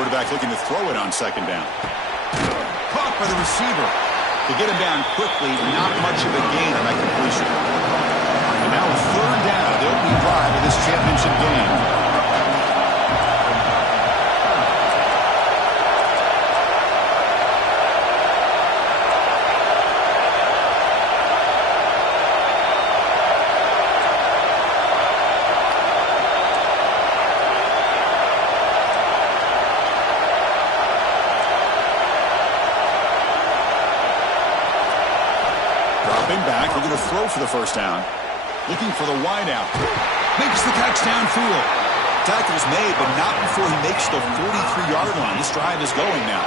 Quarterback looking to throw it on second down. Caught by the receiver. To get him down quickly, not much of a gain on that completion. And now a third down, the opening drive of this championship game. Back, looking to throw for the first down. Looking for the wideout. Makes the catch downfield. Tackle's made, but not before he makes the 43-yard line. This drive is going now.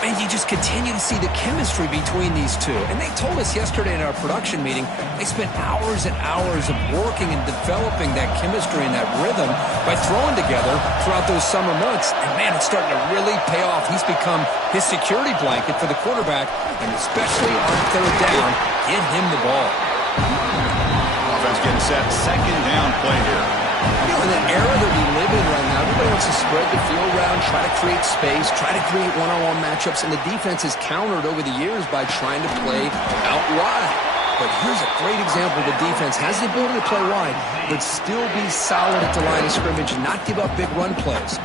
And you just continue to see the chemistry between these two. And they told us yesterday in our production meeting, they spent hours and hours of working and developing that chemistry and that rhythm by throwing together throughout those summer months. And, man, it's starting to really pay off. He's become his security blanket for the quarterback, and especially on third down, get him the ball. Offense getting set. Second down play here. You know, in the era that we live in right now, everybody wants to spread the field around, try to create space, try to create one-on-one matchups, and the defense has countered over the years by trying to play out wide. But here's a great example. The defense has the ability to play wide, but still be solid at the line of scrimmage and not give up big run plays.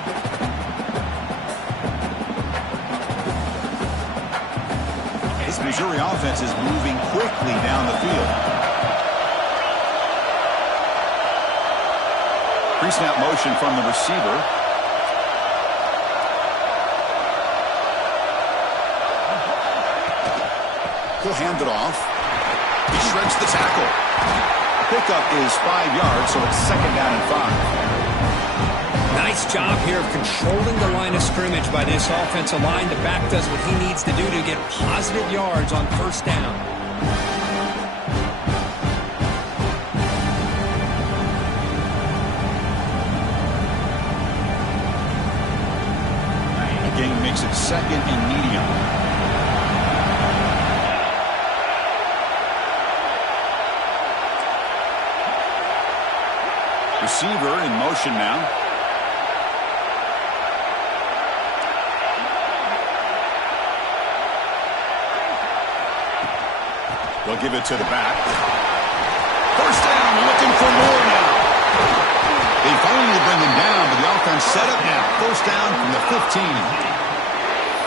This Missouri offense is moving quickly down the field. Pre-snap motion from the receiver. He'll hand it off. He shreds the tackle. Pickup is 5 yards, so it's second down and 5. Nice job here of controlling the line of scrimmage by this offensive line. The back does what he needs to do to get positive yards on first down. Game makes it second and medium. Receiver in motion now. They'll give it to the back. First down, looking for more now. They finally bring him down, but the offense set up now. First down from the 15.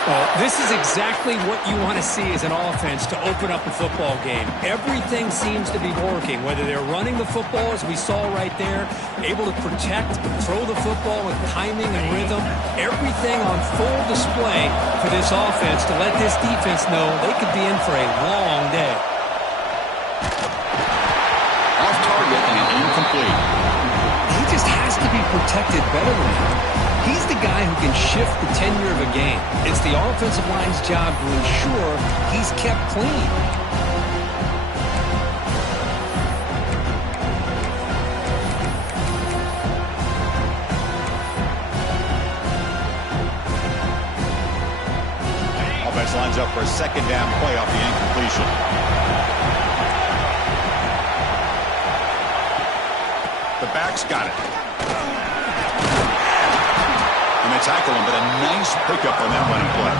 Well, this is exactly what you want to see as an offense to open up a football game. Everything seems to be working, whether they're running the football, as we saw right there, able to protect, throw the football with timing and rhythm. Everything on full display for this offense to let this defense know they could be in for a long day. Off target and incomplete. He just has to be protected better than that. He's the guy who can shift the tenure of a game. It's the offensive line's job to ensure he's kept clean. Offense lines up for a second down play off the incompletion. The back's got it. And they tackle him, but a nice pickup on that running play.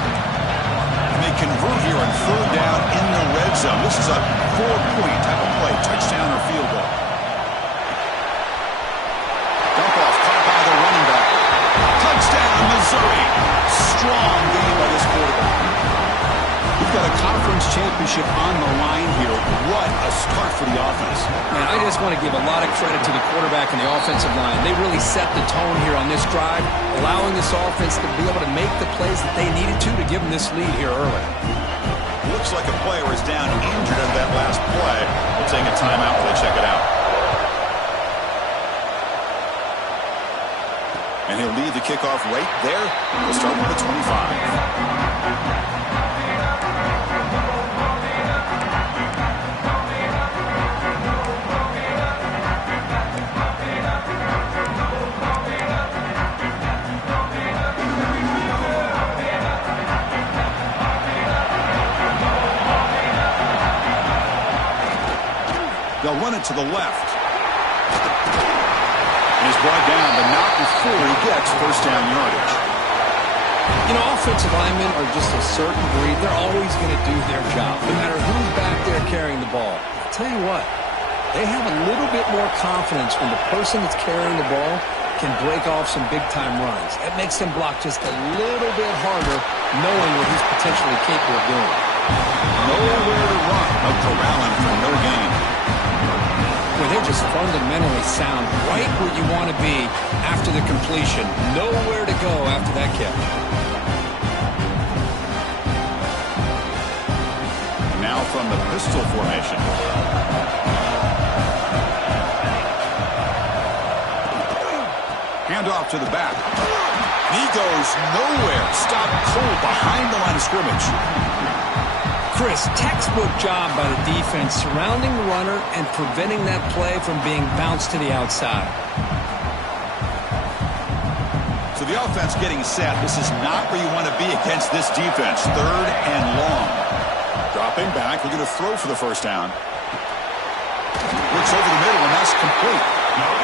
And they convert here on third down in the red zone. This is a 4-point type of play, touchdown or field goal. Dump off, caught by the running back. Touchdown, Missouri. Strong game by this quarterback. We've got a conference championship on the line here. What a start for the offense. Man, I just want to give a lot of credit to the quarterback and the offensive line. They really set the tone here on this drive, allowing this offense to be able to make the plays that they needed to give them this lead here early. Looks like a player is down injured on that last play. We'll take a timeout while they check it out. And he'll lead the kickoff right there. We'll start with the 25. They'll run it to the left. He's brought down, but not before he gets first down yardage. You know, offensive linemen are just a certain breed. They're always going to do their job, no matter who's back there carrying the ball. I'll tell you what, they have a little bit more confidence when the person that's carrying the ball can break off some big-time runs. That makes them block just a little bit harder, knowing what he's potentially capable of doing. Nowhere to run, but corralling for no gain. Well, they're just fundamentally sound, right where you want to be after the completion. Nowhere to go after that catch. Now from the pistol formation. Handoff to the back. He goes nowhere. Stopped cold behind the line of scrimmage. Chris, textbook job by the defense surrounding the runner and preventing that play from being bounced to the outside. So the offense getting set. This is not where you want to be against this defense. 3rd and long. Dropping back. We're going to throw for the first down. Looks over the middle, and that's complete.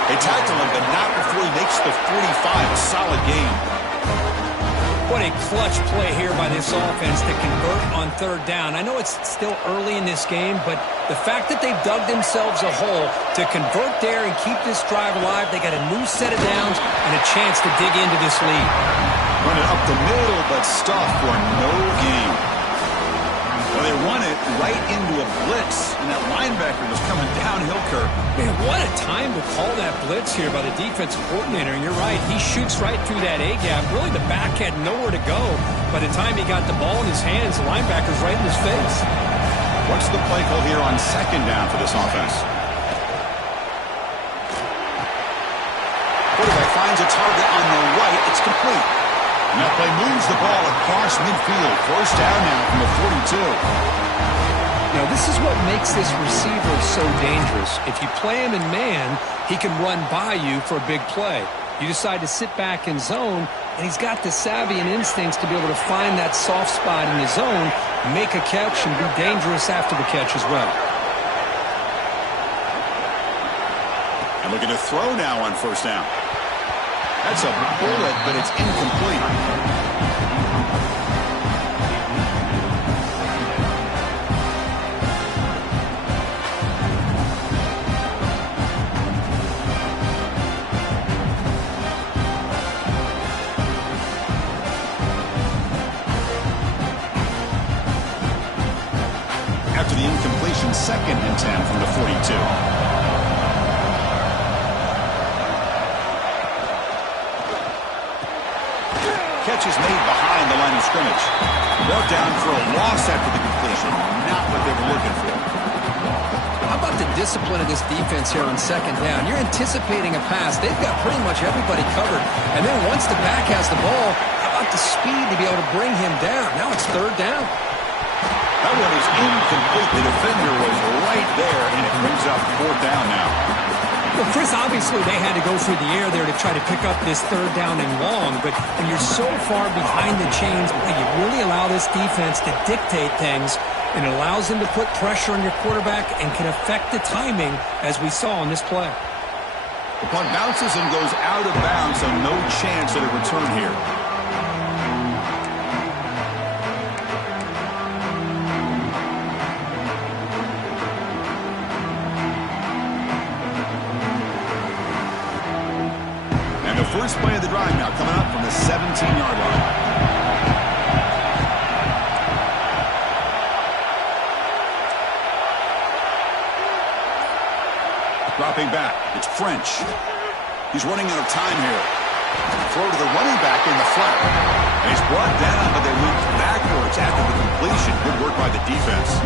They tackle him, but not before he makes the 45. A solid gain. What a clutch play here by this offense to convert on 3rd down. I know it's still early in this game, but the fact that they've dug themselves a hole to convert there and keep this drive alive, they got a new set of downs and a chance to dig into this lead. Run it up the middle, but stuffed for no gain. Well, they run it right into a blitz, and that linebacker was coming downhill, Kirk. Man, what a time to call that blitz here by the defensive coordinator. And you're right, he shoots right through that A-gap. Really, the back had nowhere to go. By the time he got the ball in his hands, the linebacker's right in his face. What's the play call here on 2nd down for this offense? Quarterback finds a target on the right. It's complete. And that play moves the ball across midfield. 1st down now from the 42. Now, this is what makes this receiver so dangerous. If you play him in man, he can run by you for a big play. You decide to sit back in zone, and he's got the savvy and instincts to be able to find that soft spot in the zone, make a catch, and be dangerous after the catch as well. And looking to throw now on 1st down. That's a bullet, but it's incomplete. After the incompletion, 2nd and 10 from the 42. Catch is made behind the line of scrimmage. Brought down for a loss after the completion. Not what they were looking for. How about the discipline of this defense here on 2nd down? You're anticipating a pass. They've got pretty much everybody covered. And then once the back has the ball, how about the speed to be able to bring him down? Now it's 3rd down. That one is incomplete. The defender was right there, and it brings up 4th down now. Well, Chris, obviously they had to go through the air there to try to pick up this 3rd down and long, but when you're so far behind the chains, you really allow this defense to dictate things, and it allows them to put pressure on your quarterback and can affect the timing, as we saw on this play. The punt bounces and goes out of bounds, so no chance at a return here. First play of the drive now coming up from the 17-yard line. Dropping back. It's French. He's running out of time here. Throw to the running back in the flat. And he's brought down, but they went backwards after the completion. Good work by the defense.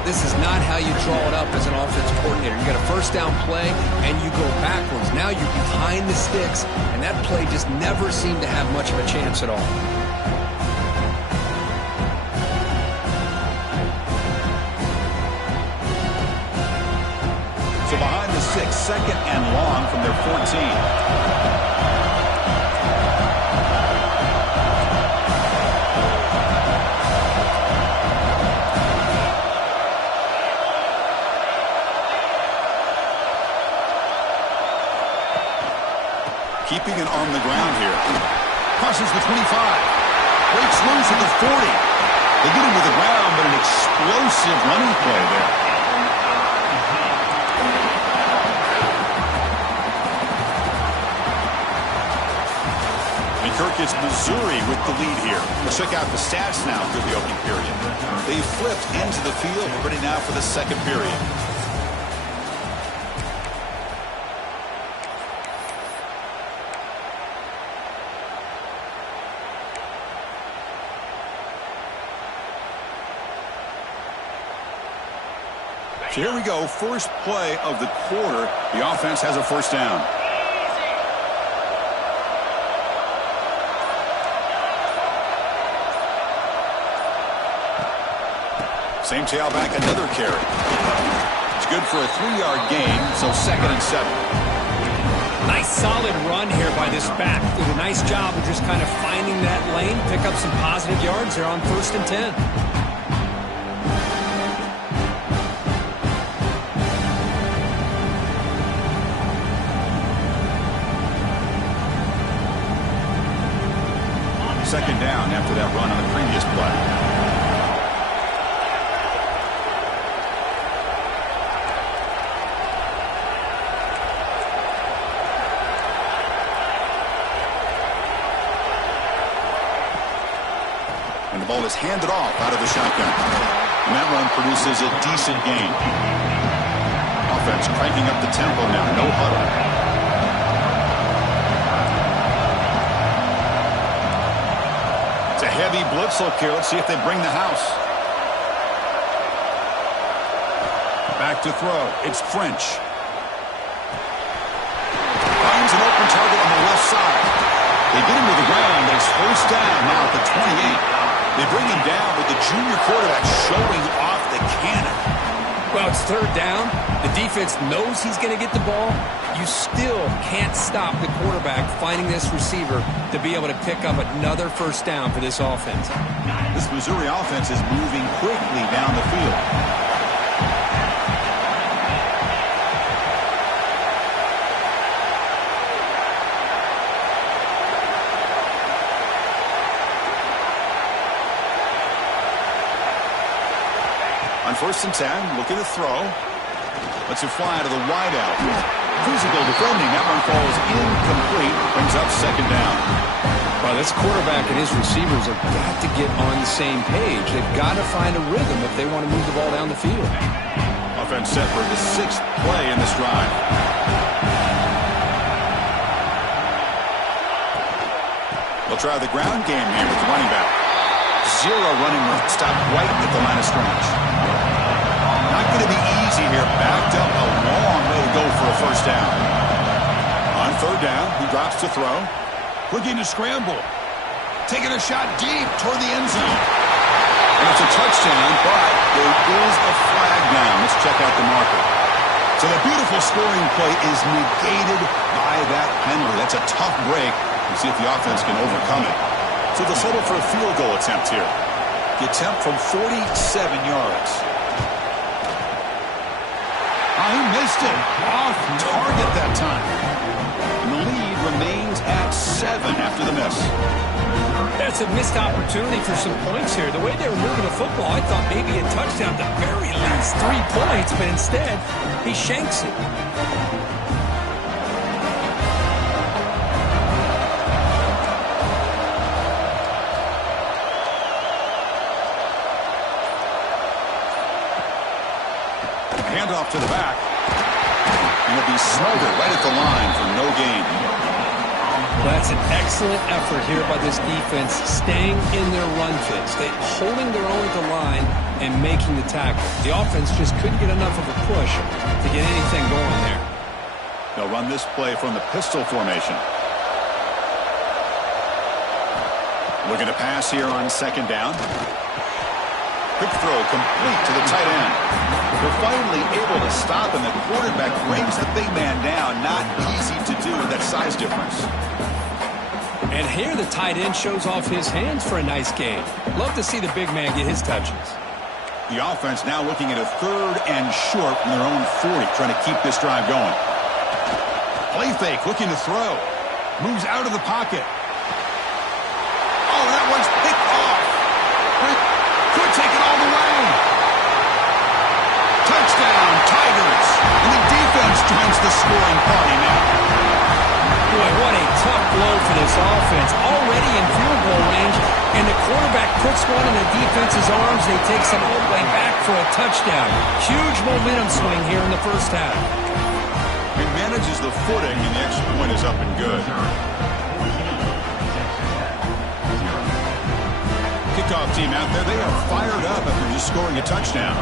This is not how you draw it up as an offense coordinator. You got a 1st down play, and you go backwards. Now you're behind the sticks, and that play just never seemed to have much of a chance at all. So behind the 6, 2nd and long from their 14. Keeping it on the ground here. Crosses the 25. Breaks loose at the 40. They get him to the ground, but an explosive running play there. And Kirk, it's Missouri with the lead here. Let's check out the stats now through the opening period. They flipped into the field. We're ready now for the second period. So here we go, first play of the quarter. The offense has a first down. Same tailback, another carry. It's good for a 3-yard gain, so 2nd and 7. Nice solid run here by this back. Did a nice job of just kind of finding that lane, pick up some positive yards there on 1st and 10. Second down after that run on the previous play. And the ball is handed off out of the shotgun. And that run produces a decent gain. Offense cranking up the tempo now. No huddle. Heavy blitz look here. Let's see if they bring the house. Back to throw. It's French. Finds an open target on the left side. They get him to the ground. It's first down now at the 28. They bring him down, but the junior quarterback showing off the cannon. Well, it's 3rd down. The defense knows he's going to get the ball. You still can't stop the quarterback finding this receiver to be able to pick up another first down for this offense. This Missouri offense is moving quickly down the field. On 1st and 10, looking to throw. Lets it fly to the wideout. Physical defending. That one falls incomplete. Brings up 2nd down. Well, this quarterback and his receivers have got to get on the same page. They've got to find a rhythm if they want to move the ball down the field. Offense set for the 6th play in this drive. They'll try the ground game here with the running back. 0 running room. Stopped right at the line of scrimmage. Not going to be easy here. Backed up a long way to go for a first down. On 3rd down, he drops to throw. Looking to scramble. Taking a shot deep toward the end zone. And it's a touchdown, but there is a flag down. Let's check out the marker. So the beautiful scoring play is negated by that penalty. That's a tough break. We'll see if the offense can overcome it. So they'll settle for a field goal attempt here. The attempt from 47 yards. He missed it. Off target that time. And the lead remains at 7 after the miss. That's a missed opportunity for some points here. The way they were moving the football, I thought maybe a touchdown, at the very least 3 points, but instead, he shanks it. Handoff to the back. And he'll be smothered right at the line for no gain. Well, that's an excellent effort here by this defense, staying in their run fits, holding their own at the line and making the tackle. The offense just couldn't get enough of a push to get anything going there. They'll run this play from the pistol formation. Looking to pass here on 2nd down. Quick throw complete to the tight end. They're finally able to stop, and the quarterback brings the big man down. Not easy to do with that size difference. And here the tight end shows off his hands for a nice gain. Love to see the big man get his touches. The offense now looking at a 3rd and short from their own 40, trying to keep this drive going. Play fake, looking to throw. Moves out of the pocket. joins the scoring party now. Boy, what a tough blow for this offense. Already in field goal range, and the quarterback puts one in the defense's arms. They take some all the way back for a touchdown. Huge momentum swing here in the first half. He manages the footing, and the extra point is up and good. Kickoff team out there, they are fired up after just scoring a touchdown.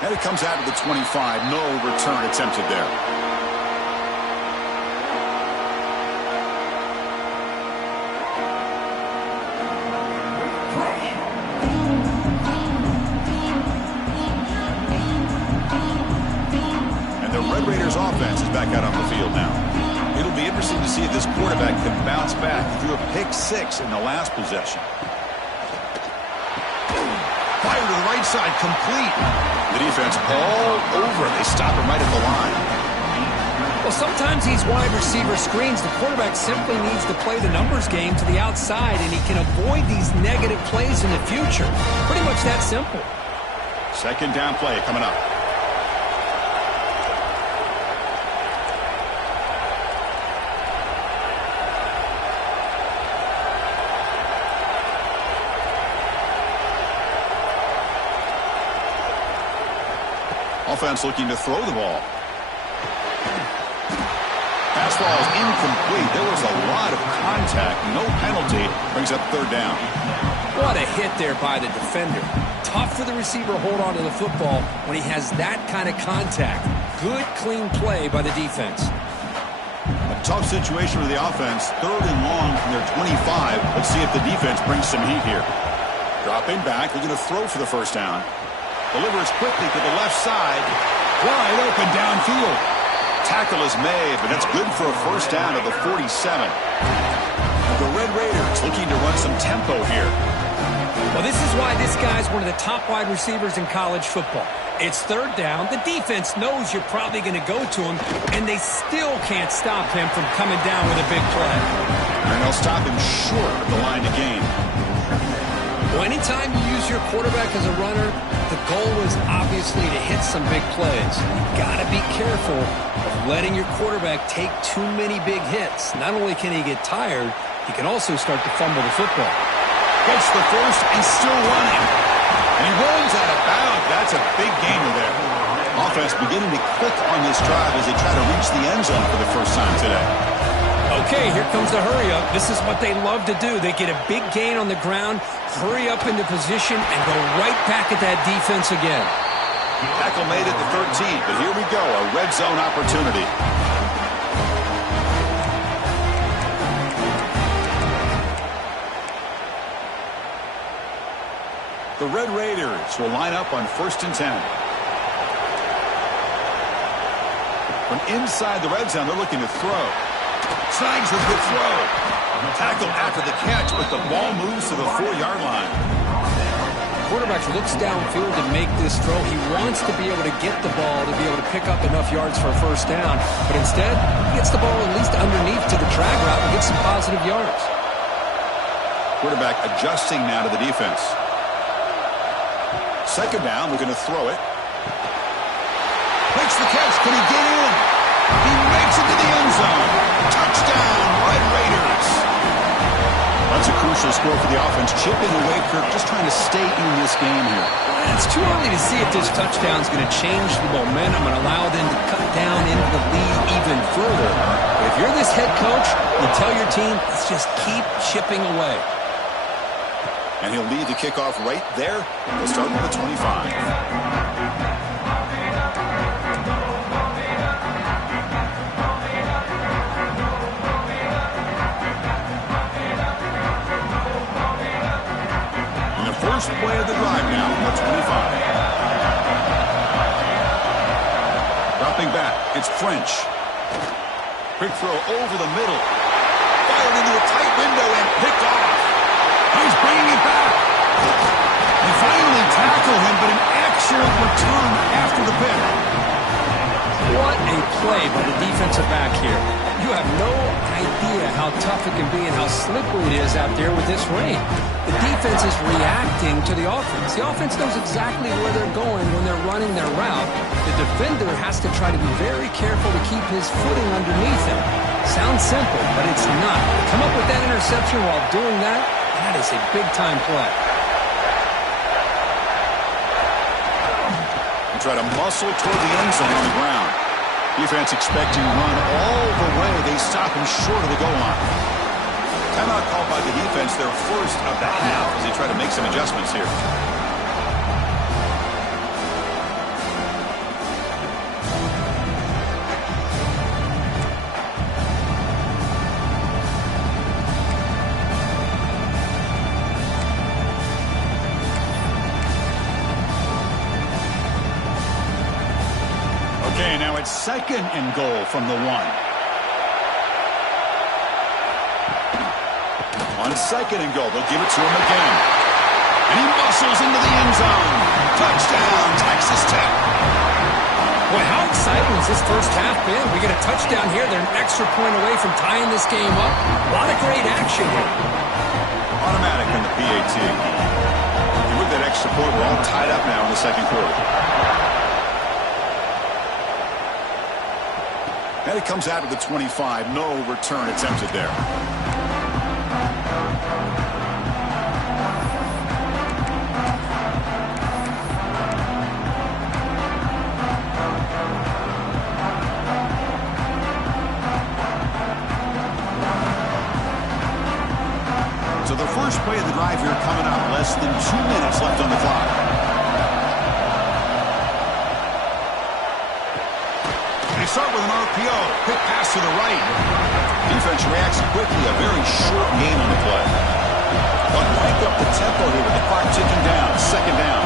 And it comes out to the 25. No return attempted there. And the Red Raiders offense is back out on the field now. It'll be interesting to see if this quarterback can bounce back. He threw a pick 6 in the last possession. Fire to the right side, complete. The defense all over. They stop him right at the line. Well, sometimes these wide receiver screens, the quarterback simply needs to play the numbers game to the outside, and he can avoid these negative plays in the future. Pretty much that simple. Second down play coming up. Offense looking to throw the ball. Pass ball is incomplete. There was a lot of contact. No penalty. Brings up third down. What a hit there by the defender. Tough for the receiver to hold on to the football when he has that kind of contact. Good, clean play by the defense. A tough situation for the offense. Third and long from their 25. Let's see if the defense brings some heat here. Dropping back. They're going to throw for the first down. Delivers quickly to the left side. Wide open downfield. Tackle is made, but that's good for a first down at the 47. The Red Raiders looking to run some tempo here. Well, this is why this guy's one of the top wide receivers in college football. It's third down. The defense knows you're probably going to go to him, and they still can't stop him from coming down with a big play. And they'll stop him short of the line to gain. Well, anytime you use your quarterback as a runner, the goal is obviously to hit some big plays. You've got to be careful of letting your quarterback take too many big hits. Not only can he get tired, he can also start to fumble the football. Gets the first and still running. And he rolls out of bounds. That's a big gainer there. Offense beginning to click on this drive as they try to reach the end zone for the first time today. Okay, here comes the hurry up. This is what they love to do. They get a big gain on the ground, hurry up into position, and go right back at that defense again. Tackle made at the 13, but here we go, a red zone opportunity. The Red Raiders will line up on 1st and 10. From inside the red zone, they're looking to throw. Snags the good throw. Tackle after the catch, but the ball moves to the 4-yard line. Quarterback looks downfield to make this throw. He wants to be able to get the ball to be able to pick up enough yards for a first down, but instead, he gets the ball at least underneath to the drag route and gets some positive yards. Quarterback adjusting now to the defense. Second down, we're going to throw it. Makes the catch. Can he get in? He makes it to the end zone. Touchdown, Red Raiders. That's a crucial score for the offense. Chipping away, Kirk, just trying to stay in this game here. It's too early to see if this touchdown is going to change the momentum and allow them to cut down into the lead even further. But if you're this head coach, you tell your team, let's just keep chipping away. And he'll lead the kickoff right there. They'll start with the 25. First play of the drive now from the 25. Dropping back, it's French. Quick throw over the middle. Fired into a tight window and picked off. He's bringing it back. They finally tackle him, but an excellent return after the pick. What a play by the defensive back here. You have no idea how tough it can be and how slippery it is out there with this rain. The defense is reacting to the offense. The offense knows exactly where they're going when they're running their route. The defender has to try to be very careful to keep his footing underneath him. Sounds simple, but it's not. To come up with that interception while doing that, that is a big-time play. Try to muscle toward the end zone on the ground. Defense expecting to run all the way. They stop him short of the goal line. Timeout called by the defense, their first of the half, as they try to make some adjustments here. Okay, now it's 2nd and goal from the 1. On 2nd and goal, they'll give it to him again. And he muscles into the end zone. Touchdown, Texas Tech. Boy, how exciting has this first half been? We get a touchdown here. They're an extra point away from tying this game up. A lot of great action here. Automatic in the PAT. And with that extra point, we're all tied up now in the 2nd quarter. And it comes out of the 25. No return attempted there. So the first play of the drive here coming up. Less than 2 minutes left on the clock. Start with an RPO. Quick pass to the right. Defense reacts quickly. A very short gain on the play. But crank up the tempo here with the clock ticking down. 2nd down.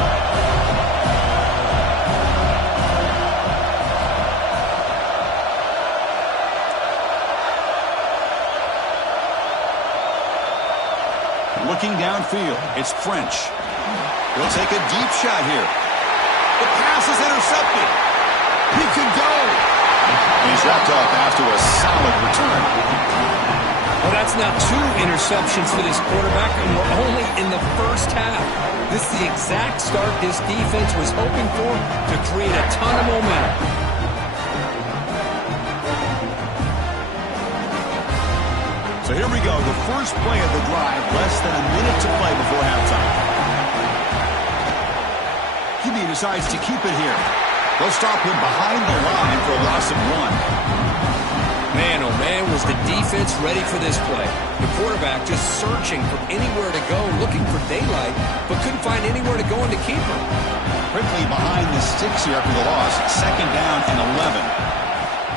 Looking downfield. It's French. He'll take a deep shot here. The pass is intercepted. He could go. He's wrapped up after a solid return. Well, that's now 2 interceptions for this quarterback, and we're only in the first half. This is the exact start this defense was hoping for to create a ton of momentum. So here we go. The first play of the drive. Less than a minute to play before halftime. QB decides to keep it here. They'll stop him behind the line for a loss of 1. Man, oh man, was the defense ready for this play. The quarterback just searching for anywhere to go, looking for daylight, but couldn't find anywhere to go and to keep him. Quickly behind the sticks here after the loss. 2nd down and 11.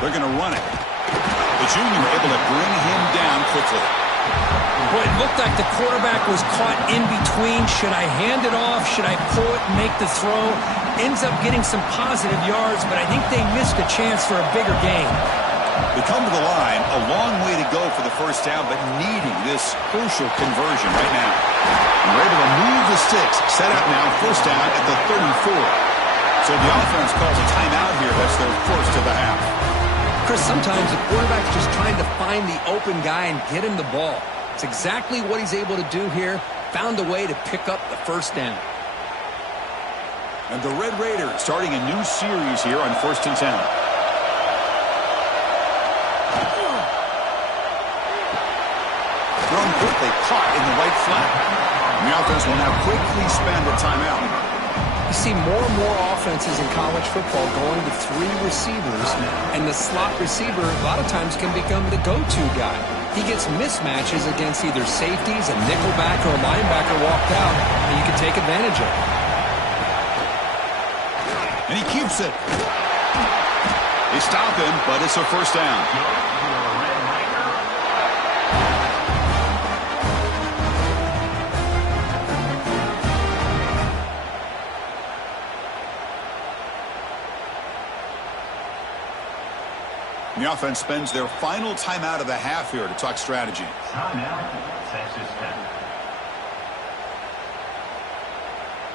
They're going to run it. The junior able to bring him down quickly. Boy, it looked like the quarterback was caught in between. Should I hand it off? Should I pull it and make the throw? Ends up getting some positive yards, but I think they missed a chance for a bigger gain. They come to the line, a long way to go for the first down, but needing this crucial conversion right now. And we're able to move the sticks. Set up now, first down at the 34. So the offense calls a timeout here. That's their first of the half. Chris, sometimes the quarterback's just trying to find the open guy and get him the ball. It's exactly what he's able to do here. Found a way to pick up the first down. And the Red Raiders starting a new series here on 1st and 10. Thrown quickly, caught in the right flat. And the offense will now quickly spend a timeout. You see more and more offenses in college football going to 3 receivers, and the slot receiver a lot of times can become the go-to guy. He gets mismatches against either safeties, a nickelback, or a linebacker walked out, and you can take advantage of it. And he keeps it. They stop him, but it's a first down. The offense spends their final timeout of the half here to talk strategy.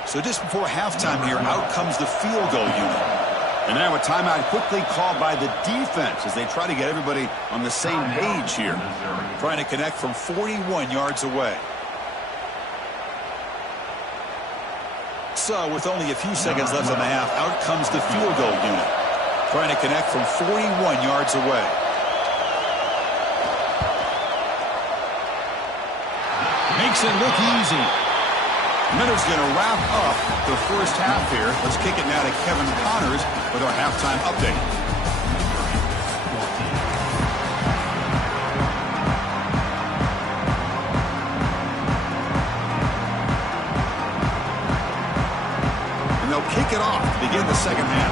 So just before halftime here, out comes the field goal unit. And now a timeout quickly called by the defense as they try to get everybody on the same page here. Trying to connect from 41 yards away. So with only a few seconds left in the half, out comes the field goal unit. Trying to connect from 41 yards away. Makes it look easy. Miller's going to wrap up the first half here. Let's kick it now to Kevin Connors with our halftime update. And they'll kick it off to begin the second half.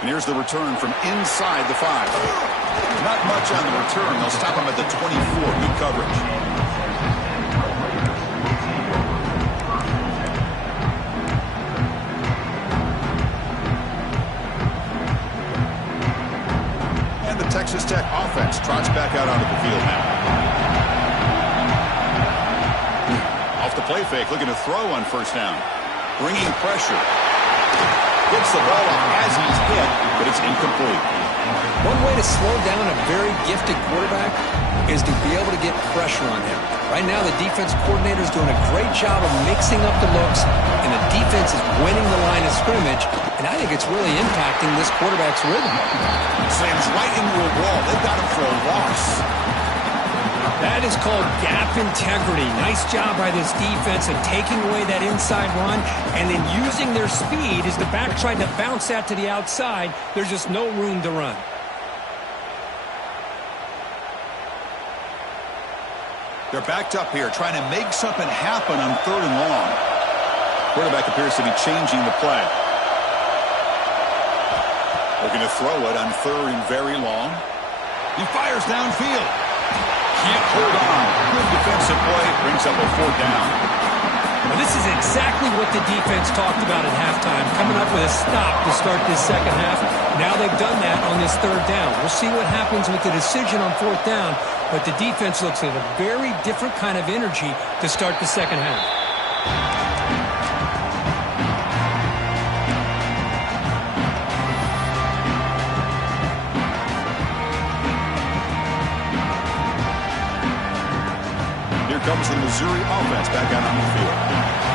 And here's the return from inside the 5. Not much on the return. They'll stop him at the 24. Good coverage. And the Texas Tech offense trots back out onto the field now. Off the play fake, looking to throw on first down. Bringing pressure. Gets the ball off as he's hit, but it's incomplete. One way to slow down a very gifted quarterback is to be able to get pressure on him. Right now, the defense coordinator is doing a great job of mixing up the looks, and the defense is winning the line of scrimmage, and I think it's really impacting this quarterback's rhythm. Slams right into a wall. They've got him for a loss. That is called gap integrity. Nice job by this defense of taking away that inside run and then using their speed as the back tried to bounce that to the outside. There's just no room to run. They're backed up here, trying to make something happen on 3rd and long. Quarterback appears to be changing the play. Looking to throw it on 3rd and very long. He fires downfield. Can't hold on. Good defensive play. Brings up a 4th down. Well, this is exactly what the defense talked about at halftime, coming up with a stop to start this second half. Now they've done that on this 3rd down. We'll see what happens with the decision on 4th down, but the defense looks at a very different kind of energy to start the second half. Comes the Missouri offense back out on the field.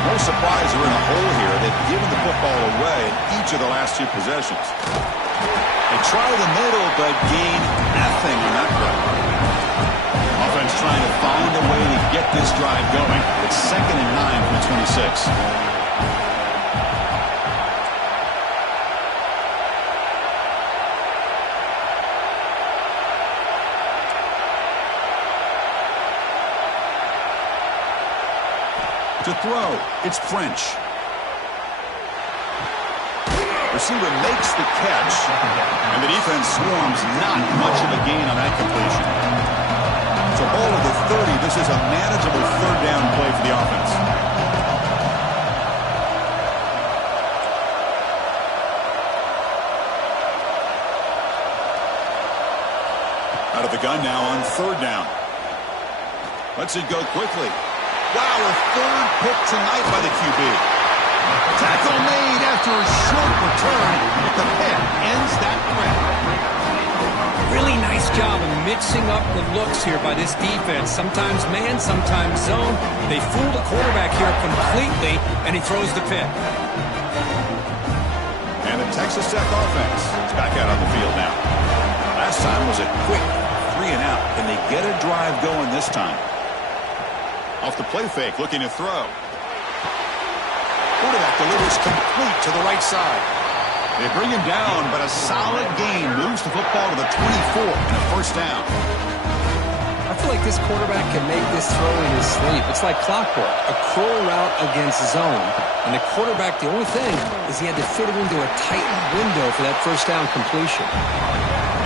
No surprise they're in a hole here. They've given the football away in each of the last 2 possessions. They try the middle, but gain nothing on that play. Offense trying to find a way to get this drive going. It's 2nd and 9 from the 26. To throw, it's French. Receiver makes the catch, and the defense swarms. Not much of a gain on that completion. So ball of the 30. This is a manageable 3rd down play for the offense. Out of the gun now on 3rd down. Lets it go quickly. Wow, a 3rd pick tonight by the QB. Tackle made after a short return. The pick ends that threat. Really nice job of mixing up the looks here by this defense. Sometimes man, sometimes zone. They fool the quarterback here completely, and he throws the pick. And the Texas Tech offense is back out on the field now. Last time was a quick 3 and out. Can they get a drive going this time? Off the play fake, looking to throw. Quarterback delivers complete to the right side. They bring him down, but a solid gain moves the football to the 24 and a 1st down. I feel like this quarterback can make this throw in his sleep. It's like clockwork, a curl route against zone. And the quarterback, the only thing is he had to fit it into a tight window for that 1st down completion.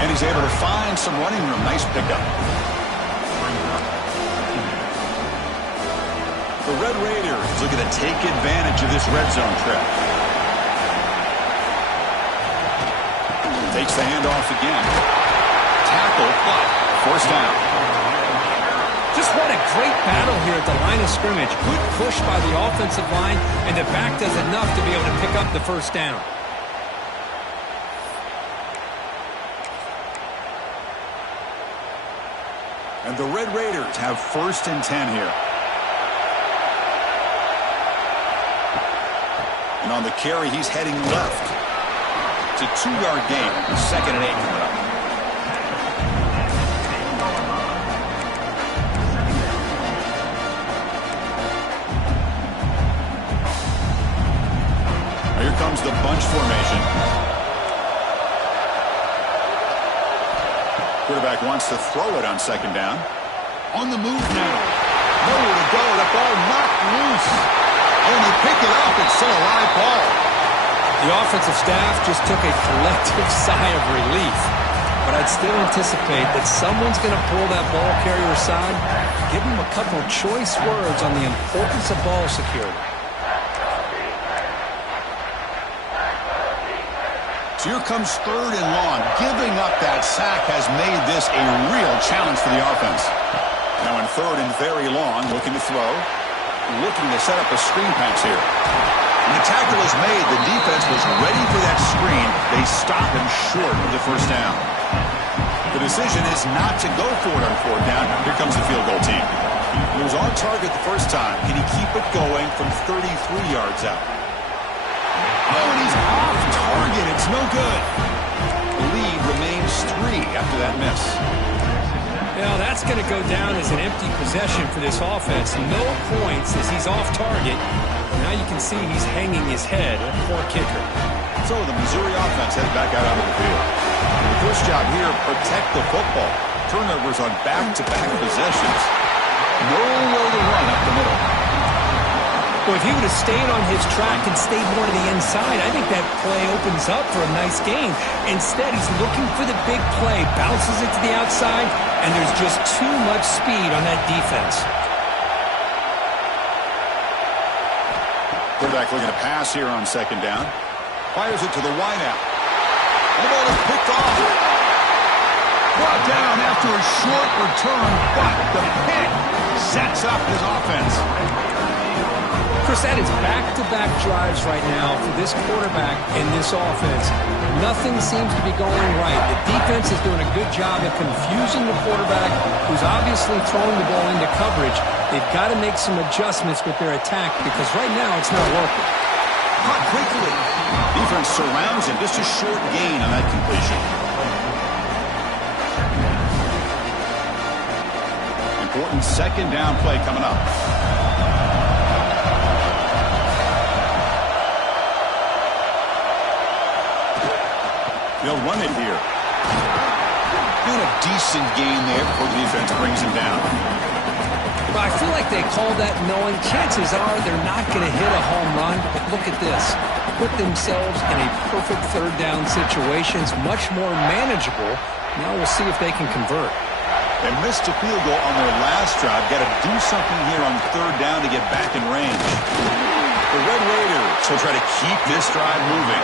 And he's able to find some running room. Nice pickup. The Red Raiders looking to take advantage of this red zone trip. Takes the handoff again. Tackle, but 1st down. Just what a great battle here at the line of scrimmage. Good push by the offensive line, and the back does enough to be able to pick up the first down. And the Red Raiders have 1st and 10 here. And on the carry, he's heading left. It's a 2-yard gain. 2nd and 8 coming up. Here comes the bunch formation. Quarterback wants to throw it on 2nd down. On the move now. Nowhere to go. That ball knocked loose. And they pick it up. It's still a live ball. The offensive staff just took a collective sigh of relief. But I'd still anticipate that someone's going to pull that ball carrier aside, give him a couple choice words on the importance of ball security. So here comes 3rd and long. Giving up that sack has made this a real challenge for the offense. Now in 3rd and very long, looking to throw. Looking to set up a screen pass here. When the tackle is made, the defense was ready for that screen. They stop him short of the first down. The decision is not to go for it on 4th down. Here comes the field goal team. He was on target the first time. Can he keep it going from 33 yards out? Oh, and he's off target. It's no good. The lead remains 3 after that miss. Now that's going to go down as an empty possession for this offense. No points as he's off target. Now you can see he's hanging his head. A poor kicker. So the Missouri offense heads back out onto the field. The first job here, protect the football. Turnovers on back-to-back possessions. No way to run up the middle. Well, if he would have stayed on his track and stayed more to the inside, I think that play opens up for a nice gain. Instead, he's looking for the big play, bounces it to the outside, and there's just too much speed on that defense. Quarterback looking to pass here on 2nd down. Fires it to the wideout. The ball is picked off. Brought down after a short return, but the pick sets up his offense. Chris, that is back-to-back drives right now for this quarterback and this offense. Nothing seems to be going right. The defense is doing a good job of confusing the quarterback, who's obviously throwing the ball into coverage. They've got to make some adjustments with their attack because right now it's not working. Caught quickly. Defense surrounds him. Just a short gain on that completion. Important 2nd down play coming up. They'll run it here. And a decent gain there before the defense brings him down. But I feel like they call that knowing chances are they're not going to hit a home run. But look at this. Put themselves in a perfect 3rd down situation. It's much more manageable. Now we'll see if they can convert. They missed a field goal on their last drive. Got to do something here on 3rd down to get back in range. The Red Raiders will try to keep this drive moving.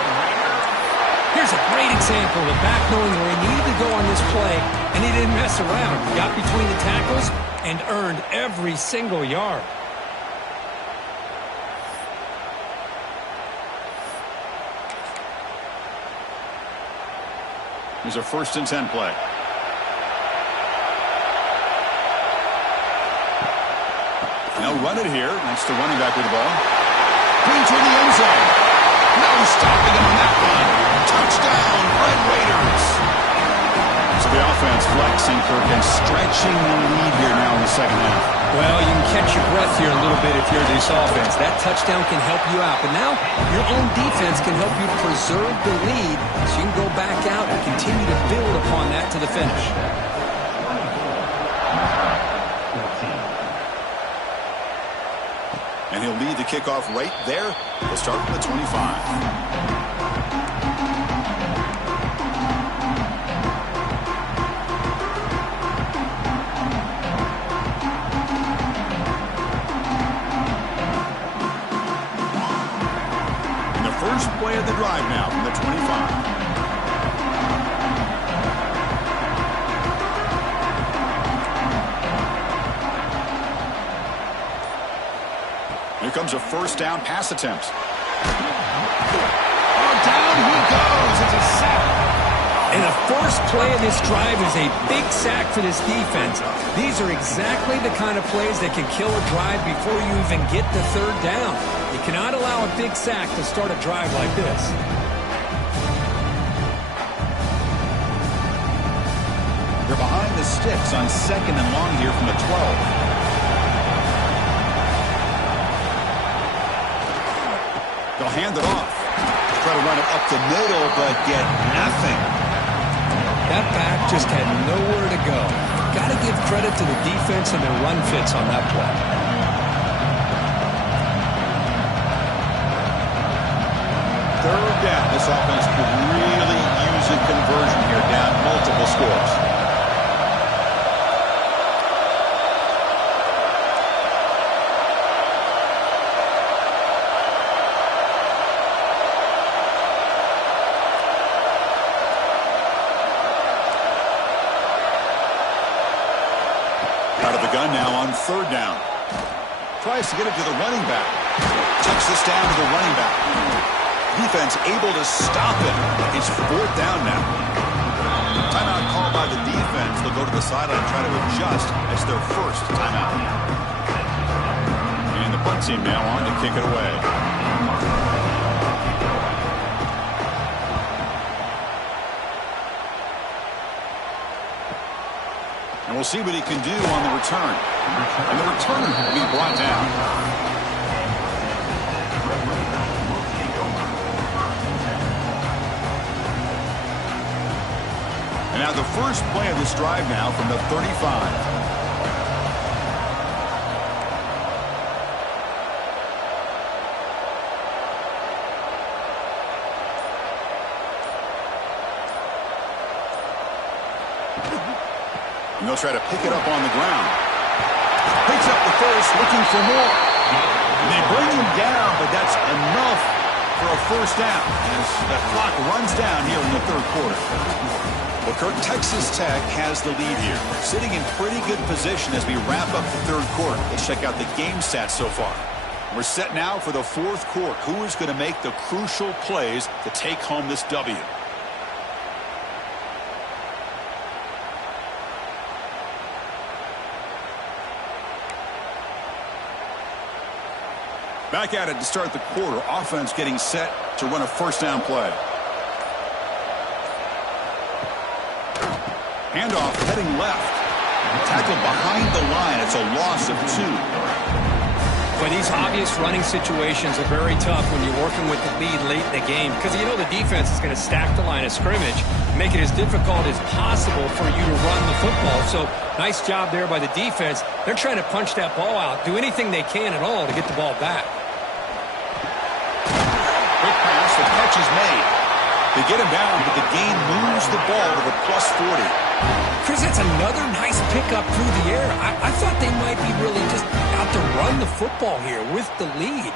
Here's a great example of the back knowing where he needed to go on this play, and he didn't mess around. He got between the tackles and earned every single yard. Here's a 1st and 10 play. They'll run it here. That's the running back with the ball. Green to the end zone. No stopping him on that one. Touchdown, Red Raiders. So the offense flexing, Kirk, and stretching the lead here now in the 2nd half. Well, you can catch your breath here a little bit if you're this offense. That touchdown can help you out. But now your own defense can help you preserve the lead so you can go back out and continue to build upon that to the finish. And he'll lead the kickoff right there. We'll start from the 25. First play of the drive now from the 25. Here comes a first down pass attempt. Oh, down he goes. It's a sack. And the first play of this drive is a big sack for this defense. These are exactly the kind of plays that can kill a drive before you even get to third down. You cannot allow a big sack to start a drive like this. They're behind the sticks on 2nd and long here from the 12. They'll hand it off. Try to run it up the middle, but get nothing. That back just had nowhere to go. Got to give credit to the defense and their run fits on that play. Third down. This offense could really use a conversion here, down multiple scores. Out of the gun now on third down. Tries to get it to the running back. Tucks this down to the running back. Defense able to stop him. It's fourth down now. Timeout called by the defense. They'll go to the sideline and try to adjust as their first timeout. And the punt team now on to kick it away. And we'll see what he can do on the return. And the return will be brought down. And now the first play of this drive now from the 35. And they'll try to pick it up on the ground. Picks up the first, looking for more. And they bring him down, but that's enough for a first down as the clock runs down here in the third quarter. Well, Kirk, Texas Tech has the lead here, sitting in pretty good position as we wrap up the third quarter. Let's check out the game stats so far. We're set now for the fourth quarter. Who is going to make the crucial plays to take home this W? Back at it to start the quarter. Offense getting set to run a first down play. Handoff heading left. Tackled behind the line. It's a loss of 2. But these obvious running situations are very tough when you're working with the lead late in the game because you know the defense is going to stack the line of scrimmage, make it as difficult as possible for you to run the football. So nice job there by the defense. They're trying to punch that ball out, do anything they can at all to get the ball back. Quick pass, the catch is made. They get him down, but the gain moves the ball to the plus 40. Chris, that's another nice pickup through the air. I thought they might be really just out to run the football here with the lead.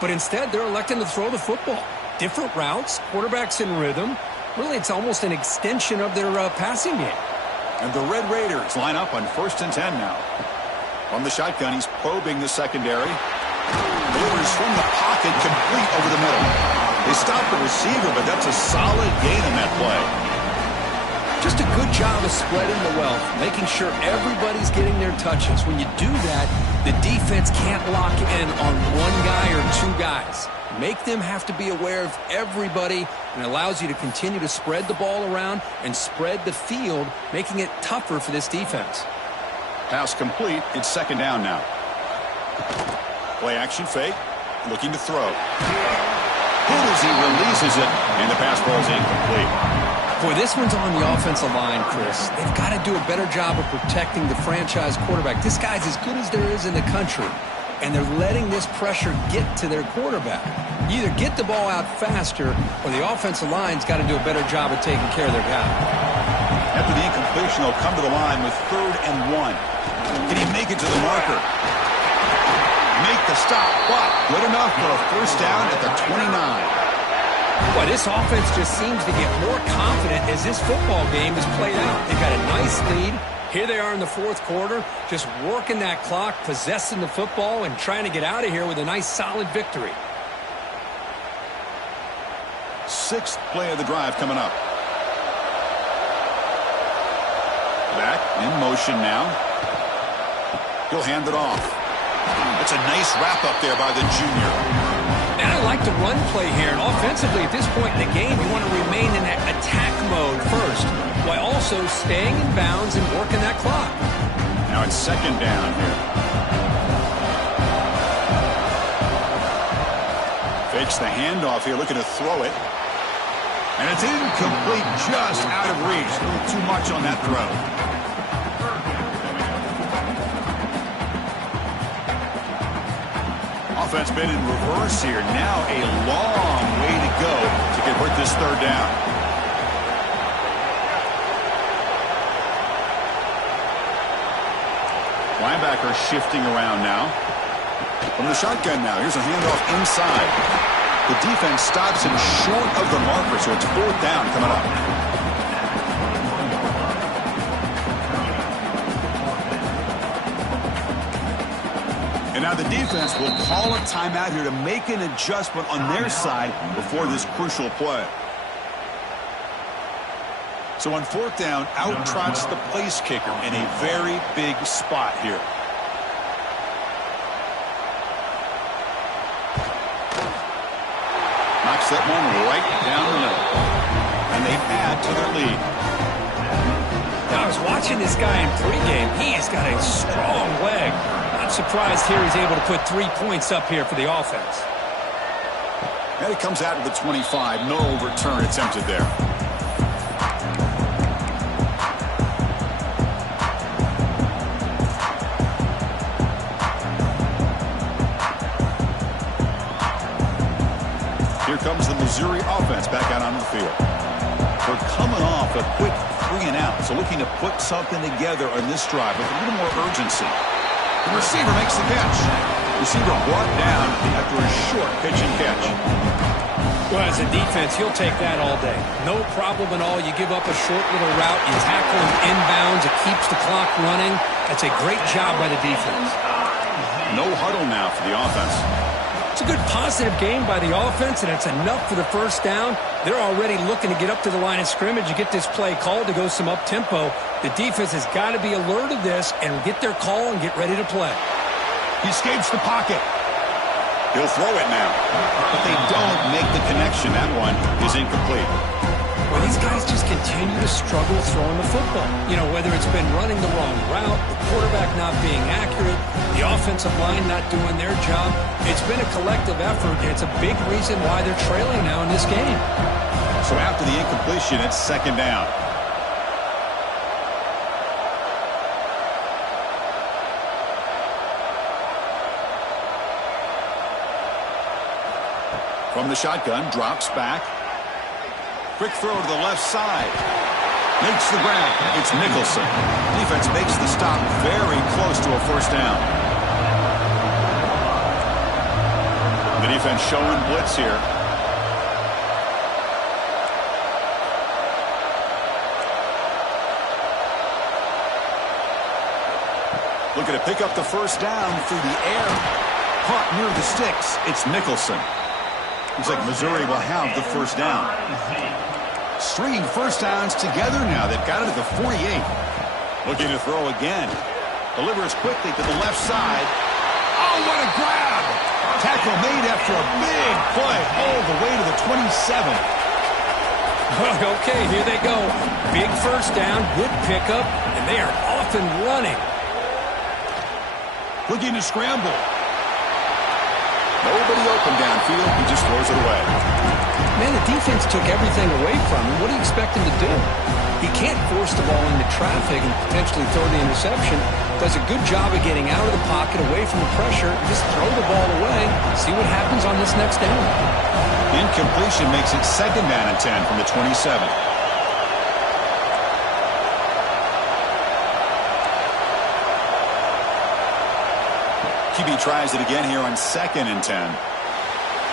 But instead, they're electing to throw the football. Different routes, quarterbacks in rhythm. Really, it's almost an extension of their passing game. And the Red Raiders line up on 1st and 10 now. From the shotgun, he's probing the secondary. Raiders from the pocket, complete over the middle. They stop the receiver, but that's a solid gain on that play. Just a good job of spreading the wealth, making sure everybody's getting their touches. When you do that, the defense can't lock in on one guy or 2 guys. Make them have to be aware of everybody, and allows you to continue to spread the ball around and spread the field, making it tougher for this defense. Pass complete. It's 2nd down now. Play action fake. Looking to throw. Good as he releases it, and the pass ball is incomplete. Boy, this one's on the offensive line, Chris. They've got to do a better job of protecting the franchise quarterback. This guy's as good as there is in the country, and they're letting this pressure get to their quarterback. You either get the ball out faster, or the offensive line's got to do a better job of taking care of their guy. After the incompletion, they'll come to the line with 3rd and 1. Can he make it to the marker? Make the stop, but good enough for a first down at the 29. Boy, this offense just seems to get more confident as this football game is played out. They've got a nice lead, Here they are in the fourth quarter, just working that clock, possessing the football, and trying to get out of here with a nice, solid victory. Sixth play of the drive coming up. Back in motion now. He'll hand it off. That's a nice wrap up there by the junior. And I like the run play here. And offensively, at this point in the game, you want to remain in that attack mode first, while also staying in bounds and working that clock. Now it's second down here. Fakes the handoff here, looking to throw it. And it's incomplete, just out of reach. A little too much on that throw. Offense been in reverse here. Now a long way to go to convert this third down. Linebacker shifting around now. From the shotgun now. Here's a handoff inside. The defense stops him short of the marker, so it's fourth down coming up. And now the defense will call a timeout here to make an adjustment on their side before this crucial play. So on fourth down, out trots the place kicker in a very big spot here. Knocks that one right down the middle. And they add to their lead. Now, I was watching this guy in pregame. He has got a strong leg. Not surprised here he's able to put 3 points up here for the offense. And it comes out to the 25. No return attempted there. Here comes the Missouri offense back out onto the field. We're coming off a quick 3 and out, so looking to put something together on this drive with a little more urgency. The receiver makes the catch. Receiver brought down after a short pitch and catch. Well, as a defense, you'll take that all day. No problem at all. You give up a short little route. You tackle him inbounds. It keeps the clock running. That's a great job by the defense. No huddle now for the offense. It's a good positive game by the offense, and it's enough for the first down. They're already looking to get up to the line of scrimmage and get this play called to go some up-tempo. The defense has got to be alert of this and get their call and get ready to play. He escapes the pocket. He'll throw it now. But they don't make the connection. That one is incomplete. Well, these guys just continue to struggle throwing the football. You know, whether it's been running the wrong route, the quarterback not being accurate, the offensive line not doing their job. It's been a collective effort, and it's a big reason why they're trailing now in this game. So after the incompletion, it's second down. From the shotgun, drops back. Quick throw to the left side. Makes the grab. It's Nicholson. Defense makes the stop very close to a first down. The defense showing blitz here. Looking to pick up the first down through the air. Caught near the sticks. It's Nicholson. Looks like Missouri will have the first down. Stringing first downs together now. They've got it at the 48. Looking to throw again. Delivers quickly to the left side. Oh, what a grab! Tackle made after a big play all the way to the 27. Okay, here they go. Big first down, good pickup, and they are off and running. Looking to scramble. Nobody open downfield. He just throws it away. Man, the defense took everything away from him. What do you expect him to do? He can't force the ball into traffic and potentially throw the interception. Does a good job of getting out of the pocket, away from the pressure. Just throw the ball away. See what happens on this next down. Incompletion makes it second down and 10 from the 27. QB tries it again here on second and 10.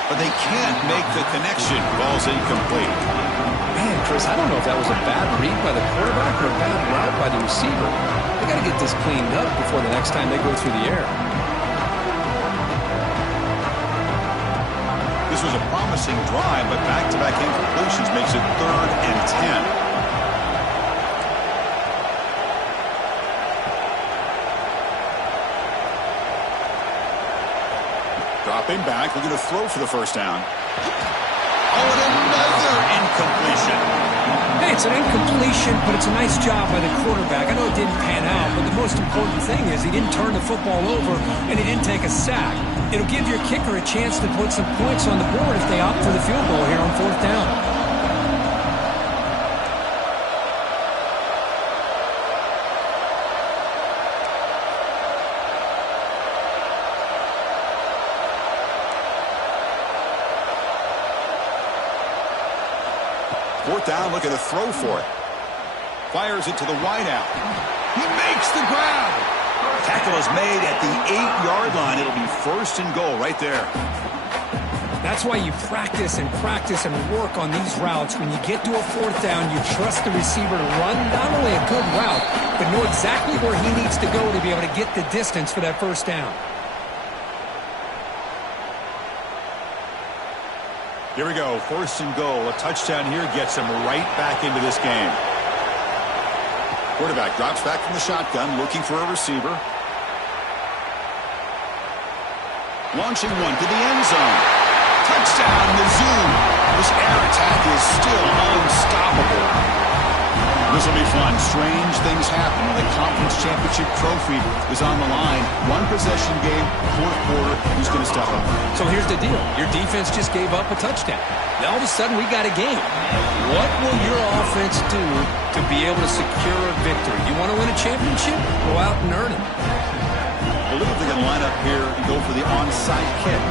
But they can't make the connection. Ball's incomplete. Man, Chris, I don't know if that was a bad read by the quarterback or a bad route by the receiver. They got to get this cleaned up before the next time they go through the air. This was a promising drive, but back-to-back incompletions makes it 3rd and 10. Dropping back, looking to throw for the first down. Oh, and another incompletion. Hey, it's an incompletion, but it's a nice job by the quarterback. I know it didn't pan out, but the most important thing is he didn't turn the football over and he didn't take a sack. It'll give your kicker a chance to put some points on the board if they opt for the field goal here on 4th down. 4th down, looking to throw for it. Fires it to the wideout. He makes the grab. Tackle is made at the 8-yard line. It'll be 1st and goal right there. That's why you practice and work on these routes. When you get to a 4th down, you trust the receiver to run not only a good route, but know exactly where he needs to go to be able to get the distance for that 1st down. Here we go, 1st and goal. A touchdown here gets him right back into this game. Quarterback drops back from the shotgun, looking for a receiver. Launching one to the end zone. Touchdown, Mizzou. This air attack is still unstoppable. This will be fun. Strange things happen when the conference championship trophy is on the line. 1-possession game, 4th quarter. Who's going to step up? So here's the deal. Your defense just gave up a touchdown. Now all of a sudden we got a game. What will your offense do to be able to secure a victory? You want to win a championship? Go out and earn it. I believe they're going to line up here and go for the onside kick.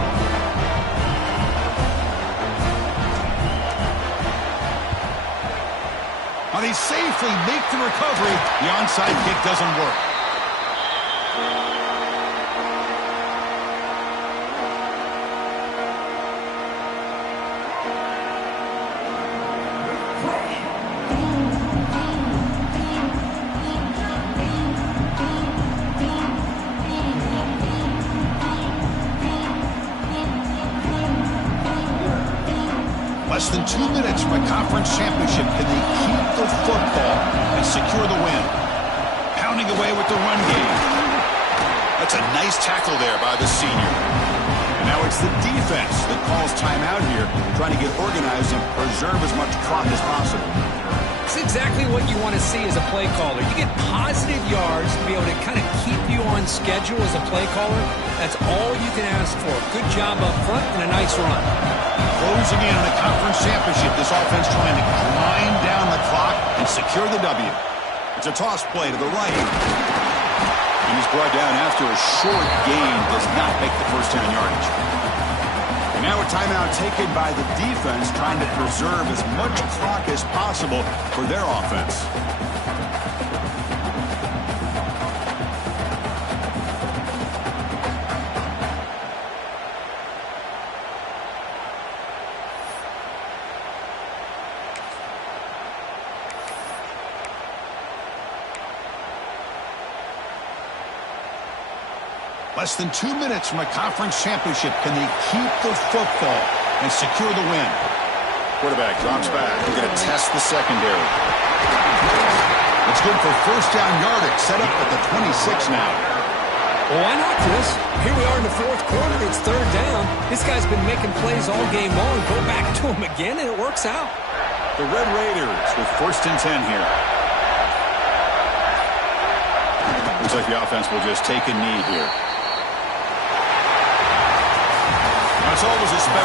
They safely make the recovery. The onside kick doesn't work. Less than 2 minutes from a conference championship. Can they keep the football and secure the win? Pounding away with the run game. That's a nice tackle there by the senior. And now it's the defense that calls timeout here, trying to get organized and preserve as much clock as possible. It's exactly what you want to see as a play caller. You get positive yards to be able to kind of keep you on schedule as a play caller. That's all you can ask for. Good job up front and a nice run. Closing in on the conference championship, this offense trying to grind down the clock and secure the W. It's a toss play to the right. And he's brought down after a short gain, does not make the 1st down yardage. And now a timeout taken by the defense, trying to preserve as much clock as possible for their offense. Less than 2 minutes from a conference championship. Can they keep the football and secure the win? Quarterback drops back. They're going to test the secondary. It's good for 1st down yardage. Set up at the 26 now. Well, why not, Chris? Here we are in the 4th quarter. It's 3rd down. This guy's been making plays all game long. Go back to him again, and it works out. The Red Raiders with 1st and 10 here. Looks like the offense will just take a knee here. It's always a special